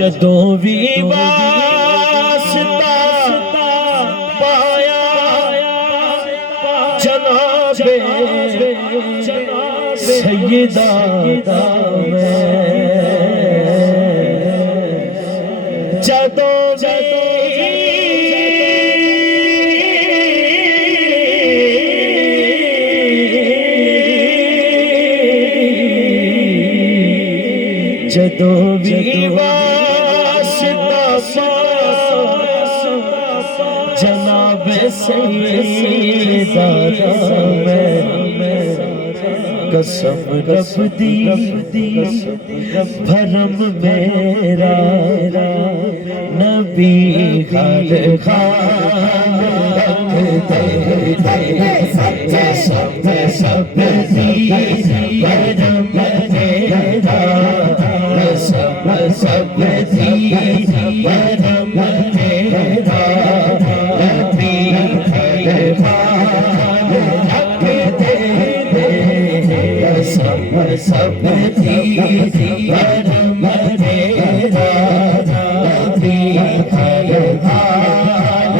जदों भी वास्ता पाया जनाबे सैयदा दा जदों भी भी वास्ता जनाब सैयदा कसम रब दी भरम मेरा नबी हर खान सब दी भरम मेरा सब दी भरम मेरा नबी हर खान सब दी भरम मेरा नबी हर खान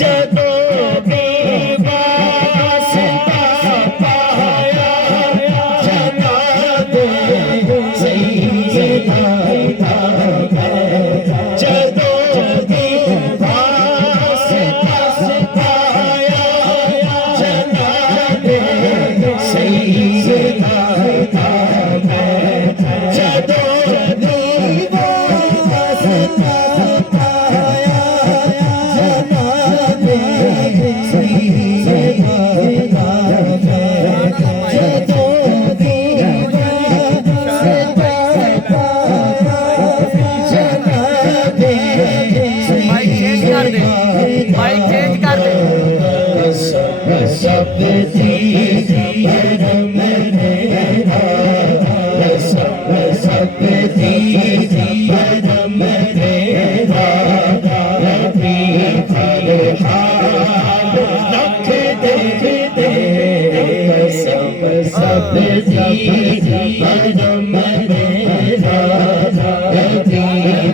जदों भी वास्ता पाया जनाब सैयदा जदों भी वास्ता पाया जनाब सैयदा जदों भी वास्ता माइक चेंज कर दे सब दी भरम मेरा सब दी भरम मेरा नबी हर हाल रख दे सब दी भरम मेरा नबी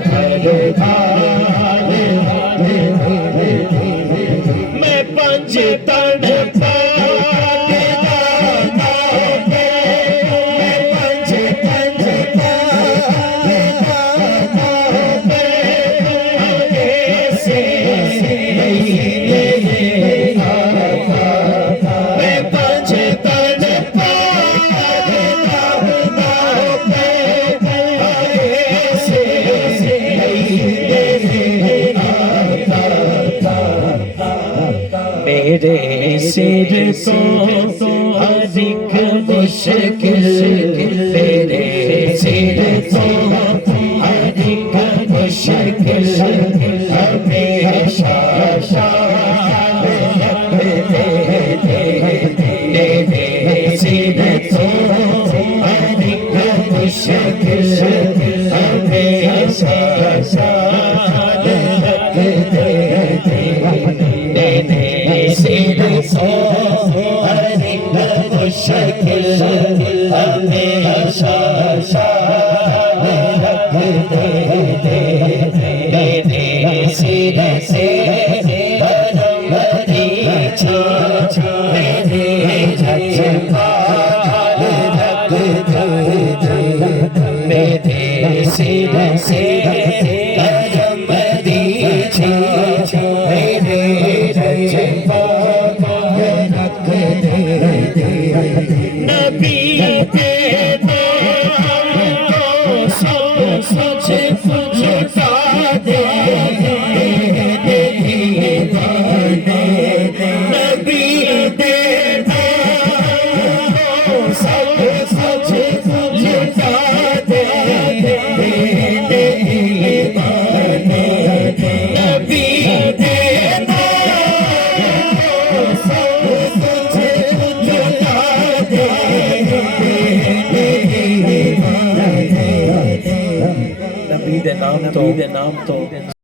हर हाल मैं पंज तन मेरे सिर को हर एक मुश्किल मेरे सिर को हर एक मुश्किल हमेशा शान मेरे सिर को हर एक मुश्किल हमेशा शान सिर को हर एक मुश्किल हमेशा शान रख दे मेरे सिर से भरम दीछा मेरे जज्बात रख दे मेरे सिर से भरम दीछा मेरे नबी के नाम को सच झूठा दे नबी के नाम को सच झूठा दे नबी के नबी दे नाम तो